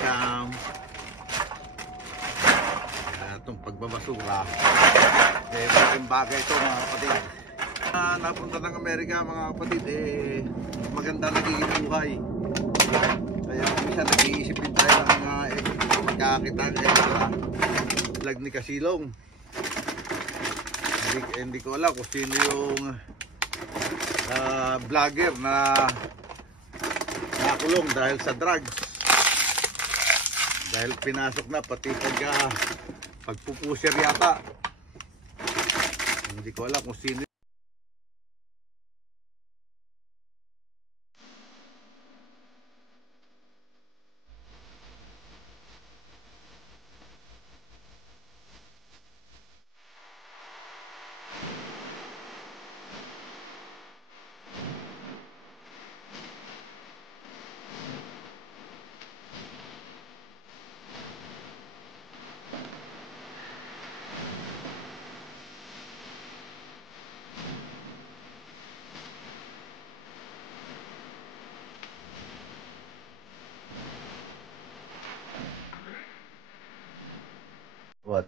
income. Itong pagbabasura, malaking bagay ito mga kapatid. Napunta ng Amerika mga kapatid, maganda nagiging buhay. Kaya minsan nag-iisip din tayo ng mga magkakita extra vlog ni Kasilong. Hindi ko alam kung sino yung vlogger na nakulong dahil sa drugs, dahil pinasok na pati pagpupusher yata. Hindi ko alam kung sino.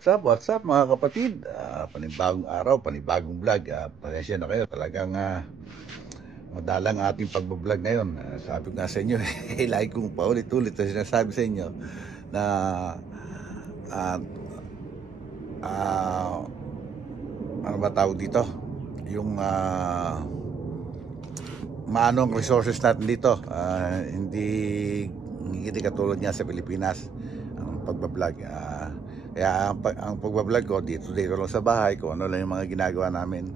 What's up mga kapatid? Panibagong araw, panibagong vlog. Pasensya na kayo, talagang madalang ating pagbablog ngayon. Sabi ko nga sa inyo, like kong paulit-ulit na sinasabi sa inyo na ano ba tawag dito? Yung maanong resources natin dito, hindi katulad niya sa Pilipinas ang pagbablog. Kaya ang pagbablog ko dito lang sa bahay, kung ano lang yung mga ginagawa namin.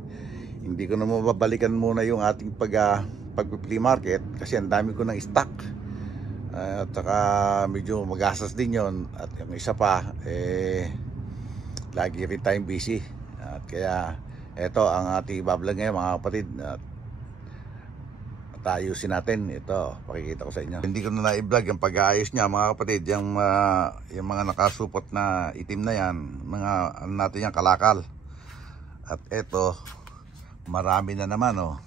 Hindi ko na mababalikan muna yung ating pag-flea market kasi ang dami ko ng stock. At saka medyo magastos din yon. At yung isa pa, lagi rin tayong busy. At kaya eto ang ating bablog ngayon mga kapatid. At ayusin natin ito, pakikita ko sa inyo. Hindi ko na i-vlog yung pag-aayos niya mga kapatid, yung mga nakasupot na itim na yan, mga ano natin yung kalakal. At ito marami na naman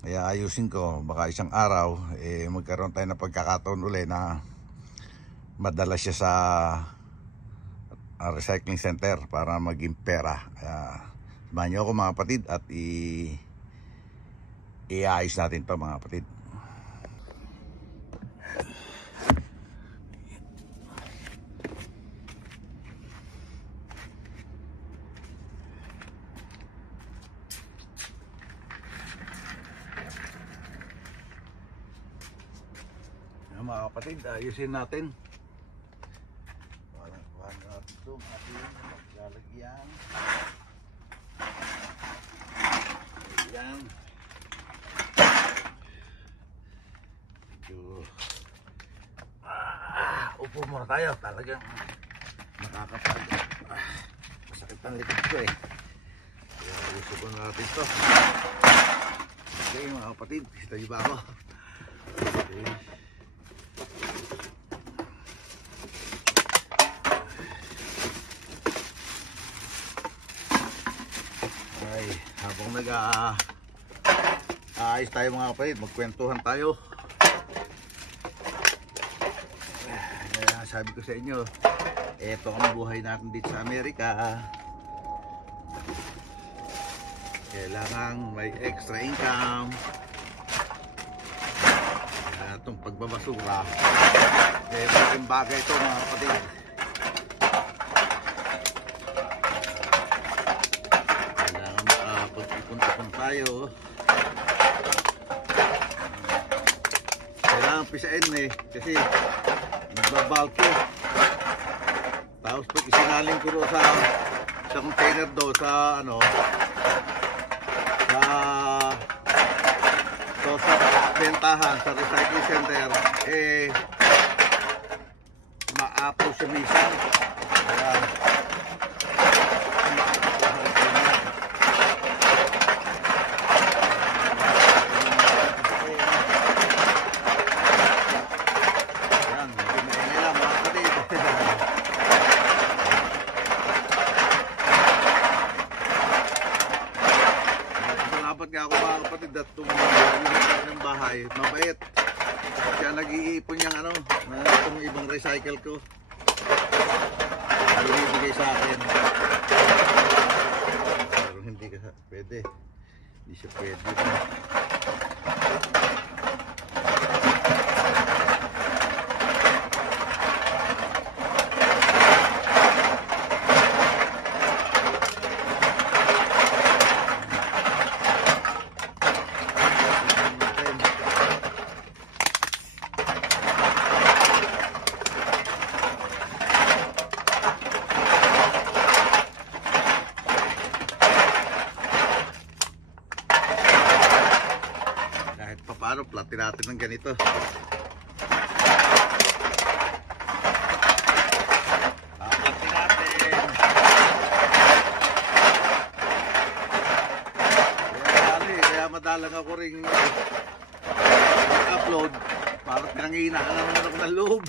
kaya ayusin ko, baka isang araw magkaroon tayo ng pagkakataon uli na madala siya sa recycling center para maging pera. Samahan niyo ako mga kapatid at iayos natin to mga kapatid. Mga kapatid, ayusin natin. Walang natin ito, ating maglalagyan. Ayan. Upo muna tayo, talagang nakakapagod. Masakit ang likod ko kaya gusto ko natin ito. Okay mga kapatid, tayo ba ako? Okay. Ay, habang nag-aayos tayo mga kapatid, magkwentuhan tayo. Sabi ko sa inyo, eto ang buhay natin dito sa Amerika. Kailangan may extra income. Itong pagbabasura, malaking bagay ito mga kapatid. Kailangan makapag-ipon-ipon tayo. Kailangan pisain kasi nagbabalko. Tapos pag isinaling ko sa container do sa sa bentahan sa recycling center, maapo siya minsan. Salamat nga ako mga kapatid at tumulong ng bahay, mabait. Kaya nag-iipon niyang ano, itong ibang recycle ko. Ibigay sa akin. Pero hindi ka pwede. Hindi siya pwede. Paano platin natin ng ganito. Platin natin. Kaya madalang ako ring upload para pinanghihinaan naman ako ng loob.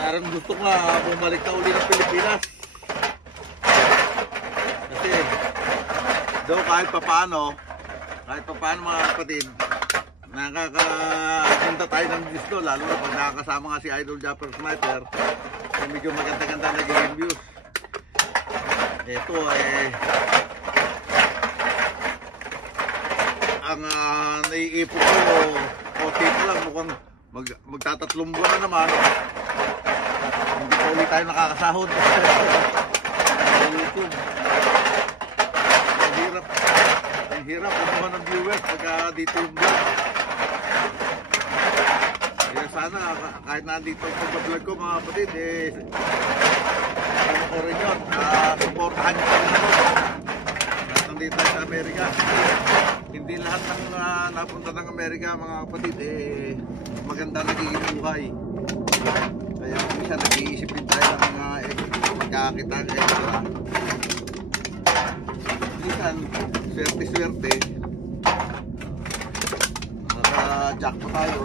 Parang gusto ko nga bumalik na uli ng Pilipinas. Though kahit papaano mga kapatid, nakakaganda tayo ng disco, lalo na pag nakakasama nga si Idol Japper Sniper, so medyo maganda-ganda naging views. Ito ang naiipon ko, konti pa lang, mukhang magtatatlong buwan na naman. Hindi pa ulit tayo nakakasahod sa YouTube. Ang hirap kumuha ng viewers pagka dito yung vlog. Kaya sana kahit nandito ang pag-vlog ko mga kapatid, ano ko rin yun, supportahan nyo kami ako. Lahat nandito sa Amerika. Hindi lahat ng napunta ng Amerika mga kapatid, maganda nagiging buhay. Kaya minsan nag-iisip din tayo ng mga magkakita ng extra. Minsan, swerte-swerte, naka-jackpot tayo.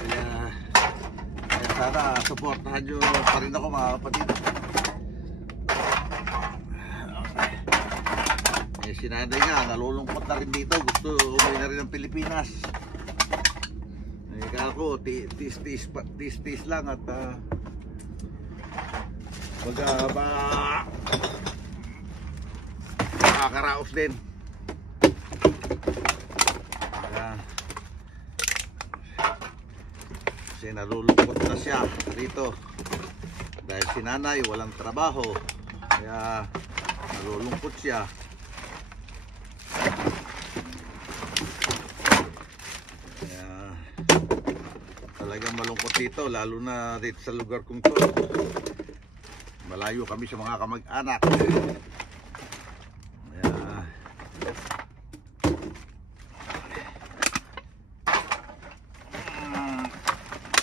Kaya sana supportahan nyo pa rin ako mga kapatid. Si nanay nga, nalulungkot na rin dito, gusto umuwi na rin ng Pilipinas. Kaya ako, tis-tis lang at makakaraos din. Kasi nalulungkot na siya dito dahil si nanay walang trabaho, kaya nalulungkot siya. Kaya talagang malungkot dito, lalo na dito sa lugar kong to. Malayo kami sa mga kamag-anak.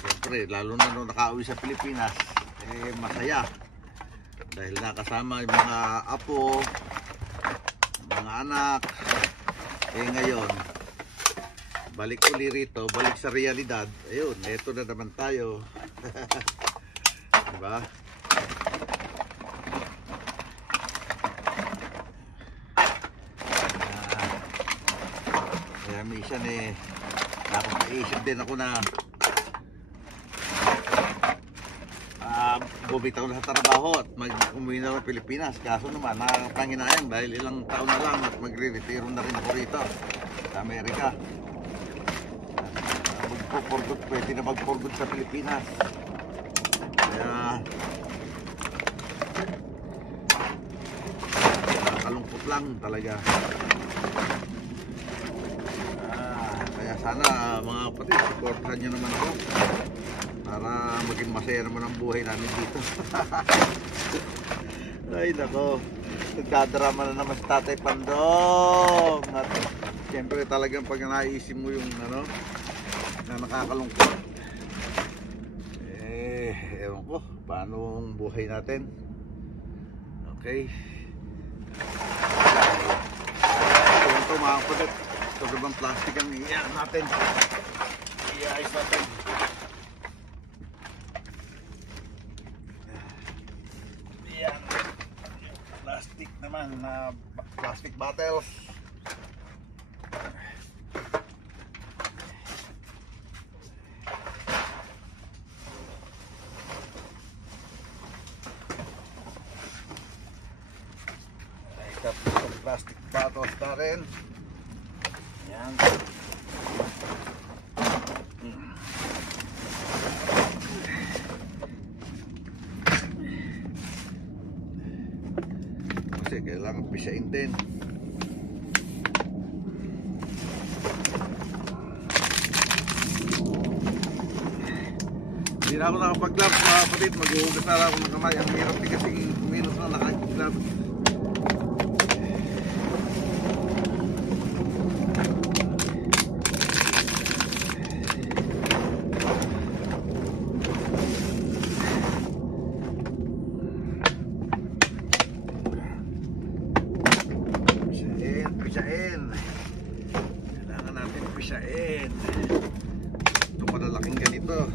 Siyempre, lalo na nung nakauwi sa Pilipinas, masaya. Dahil nakasama yung mga apo, mga anak. Ngayon, balik uli rito, balik sa realidad. Ayun, eto na naman tayo. Diba? Kaya minsan napapaisip din ako na bumitaw na sa trabaho at umuwi na ng Pilipinas. Kaso naman nakakapanginayang dahil ilang taon na lang at magre-retiro na rin ako rito sa Amerika. Pwede na mag-forgood sa Pilipinas. Kaya nakakalungkot lang talaga. Kaya sana mga kapatid, supportahan nyo naman ako para maging masaya naman ang buhay namin dito. Ay nako, nagdadrama na naman si Tatay Pandong. At siyempre talagang pag naisip mo yung ano na nakakalungkot, ewan ko paano ang buhay natin. Okay, ito mga kapatid, ito bang plastic ang iyan natin, iayos natin. Plastic plastic bottles. Tapos plastic bottles na rin. Yan. Kasi kailangan pisain din. Hindi na ako nakapag-gloves mga kapatid. Mag-uugas na lang ako ng kamay. Ang hirap din kasi minus na nakapag-gloves. Pisain. Kailangan natin pisain. Ito malalaking ganito.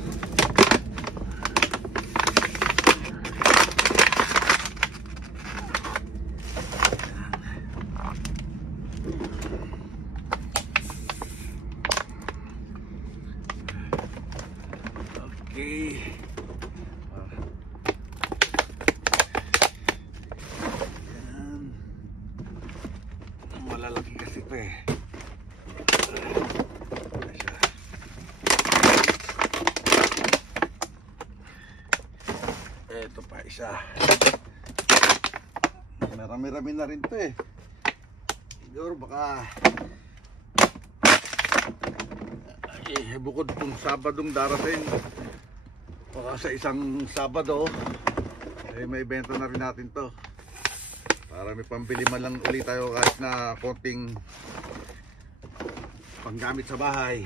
Okay. Malalaki kasi ito eh. Ito pa isa. Marami-rami na rin ito eh. Siguro baka bukod itong Sabadong darating, baka sa isang Sabado may benta na rin natin to. Para may pambili man lang ulit tayo kahit na konting panggamit sa bahay.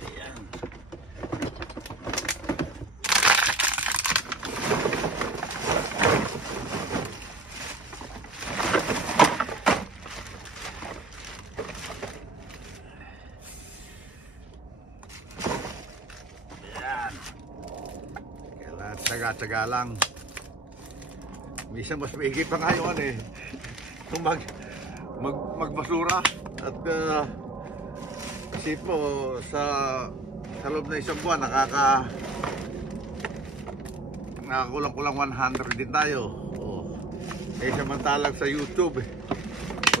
Ayan. Ayan. Kailangan tsaga-tsaga lang. Minsan mas maigit pa ngayon eh. Kung magbasura at isip mo sa loob na isang buwan nakakulang-kulang 100 din tayo. Eh samantalang sa YouTube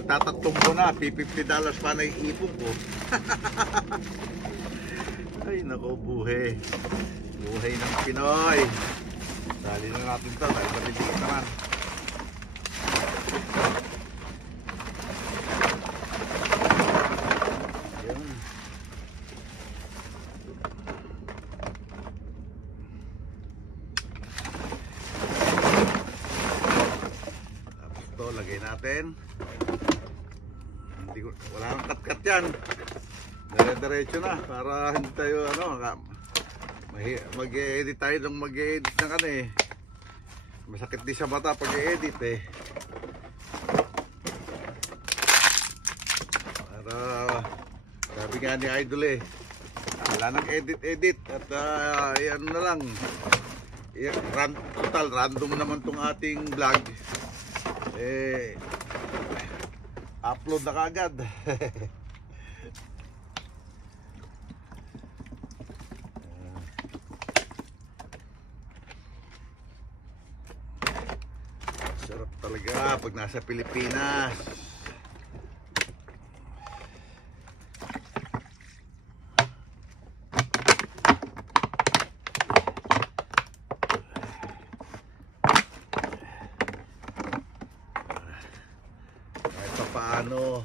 magtatatlong ko na $50 pa na iipon ko. Ay nako, buhay ng Pinoy. Dali na natin ito dahil maliligit naman. Ayan. Tapos ito lagay natin. Wala kang kat-kat yan. Dire-diretso na para hindi tayo mag-e-edit tayo ng mag-e-edit ng masakit din sa mata pag e-edit eh. Para sabi nga ni Idol wala nang edit at ano na lang, total random naman tong ating vlog, upload na kaagad. Sarap talaga pag nasa Pilipinas. Kahit pa paano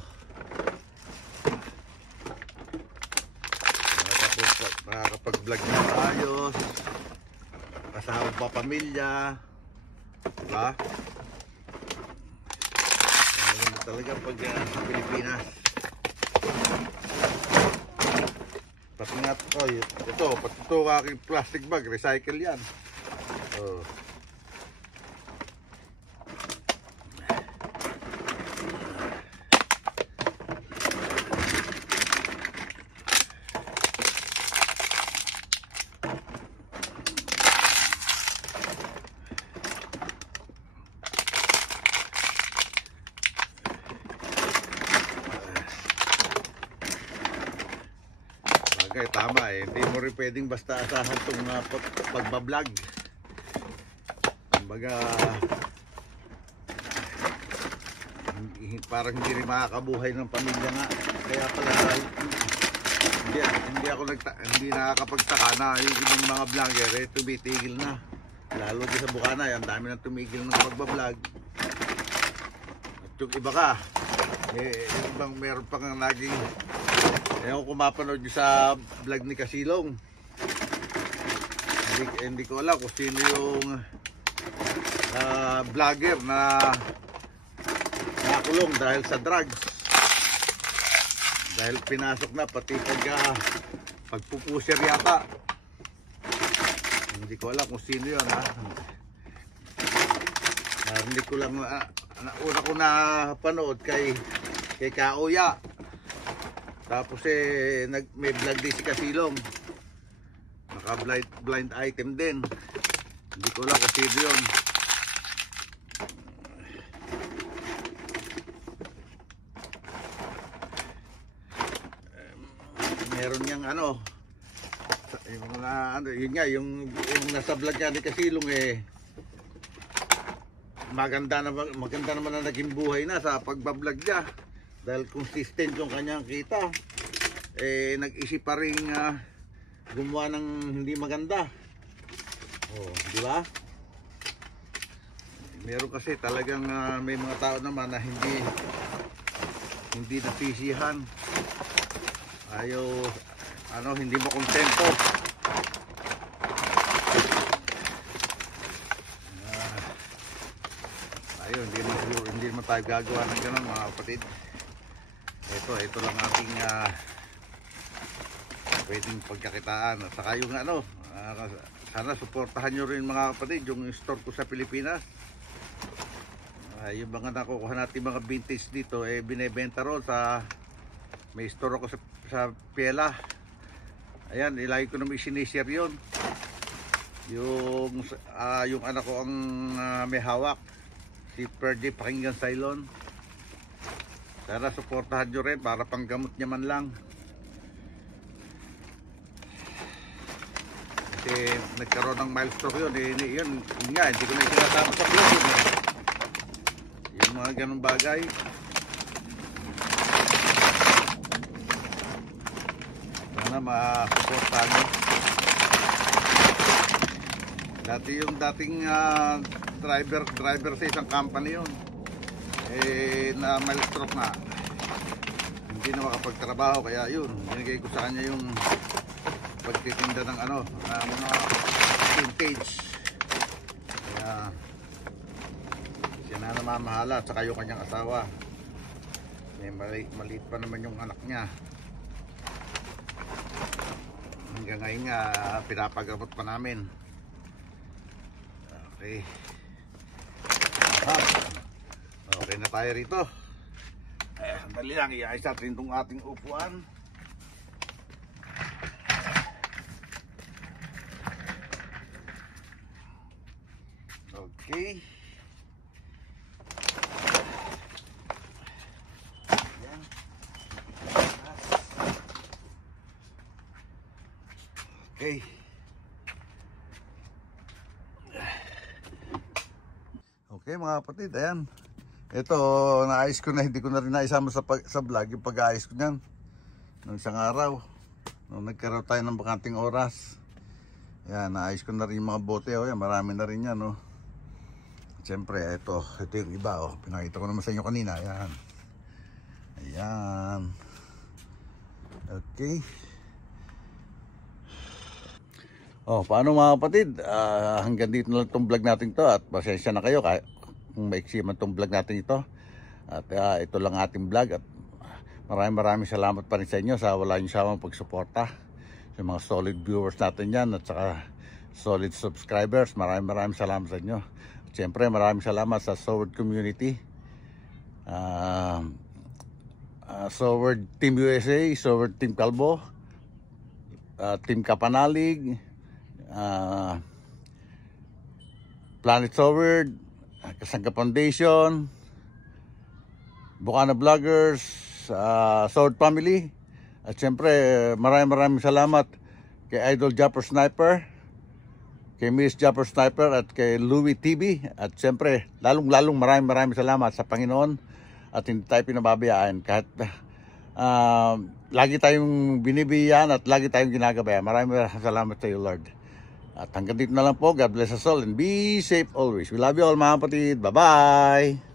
makakapag-vlog na ayos, kasama pa pamilya, diba? Talaga pag sa Pilipinas. Pati nga ito, pati ito aking plastic bag, recycle yan. Okay, tama eh. Hindi mo rin pwedeng basta asahan itong pagbablog. Kumbaga, parang hindi rin makakabuhay ng pamilya nga. Kaya pala, hindi nakakapagtaka na yung ibang mga vlogger eh, tumitigil na. Lalo din sa Bukana, ang dami nang tumigil ng pagbablog. At yung iba ka, yung ibang meron pa nga naging, kung kumapanood nyo sa vlog ni Kasilong, hindi ko alam kung sino yung vlogger na nakulong dahil sa drugs. Dahil pinasok na pati pagpupusher yata. Hindi ko alam kung sino yun ha. Hindi ko lang una ko na panood kay Kauya. Tapos may vlog din si Kasilong. Naka blind item din. Hindi ko alam kung sino yun. Meron niyang yun nga, yung nasa vlog niya ni Kasilong maganda naman na naging buhay na sa pagbablog niya. Dahil consistent yung kanyang kita. Nag-isip pa rin gumawa ng hindi maganda. Oh, di ba? Meron kasi talagang may mga tao naman na hindi napisihan. Ayaw hindi mo kontento. Ayun, hindi naman tayo gagawa ng ganun mga kapatid. Ito lang ating pwedeng pagkakitaan. At saka yung sana suportahan nyo rin mga kapatid yung store ko sa Pilipinas. Yung mga nakukuha natin mga vintage dito binebenta ron may store ako sa Piela. Ayan, ilagay ko naman sinishare yun. Yung anak ko ang may hawak, si Ferdy Pakinggan Cylon. Sana suportahan nyo rin para panggamot niya man lang. Kasi nagkaroon ng milestroke yun. Yun nga, hindi ko na sinasama sa vlog yun yung mga ganong bagay. Sana masuportahan nyo. Yung dating driver sa isang company yun na milestroke na, hindi na makapagtrabaho. Kaya yun, binigay ko sa kanya yung pagtitinda ng mga vintage. Kaya siya na namamahala at saka yung kanyang asawa. Maliit pa naman yung anak niya. Hanggang ngayon nga pinapagamot pa namin. Okay. Okay na tayo rito. Sandali lang, iayos natin itong ating upuan. Okay. Yan. Okay. Okay mga kapatid, ayan. Ito, naayos ko na, hindi ko na rin naisama sa vlog yung pag-aayos ko niyan. Nung isang araw, nung nagkaroon tayo ng bakanting oras. Ayan, naayos ko na rin yung mga bote. Ayan, marami na rin yan. Siyempre, ito yung iba. Pinakita ko naman sa inyo kanina. Ayan. Ayan. Okay. Paano mga kapatid? Hanggang dito na lang itong vlog natin to. At pasensya na kayo kung maiksi man itong vlog natin ito. At ito lang ating vlog. At maraming salamat pa rin sa inyo sa wala nyo sawang pagsuporta. Sa mga solid viewers natin yan. At saka solid subscribers. Maraming salamat sa inyo. At siyempre maraming salamat sa Soward community. Soward Team USA, Soward Team Calbo, Team Kapanalig, Planet Soward, Kasangga Foundation, Bukana Vloggers, Soward Family, At syempre, maraming salamat kay Idol Japper Sniper, kay Miss Japper Sniper at kay Louie TV. At syempre, lalong maraming salamat sa Panginoon at hindi tayo pinababayaan kahit lagi tayong binibigyan at lagi tayong ginagabayan. Maraming salamat sa iyo, Lord. At hanggang dito na lang po. God bless us all and be safe always. We love you all, mga kapatid. Bye-bye!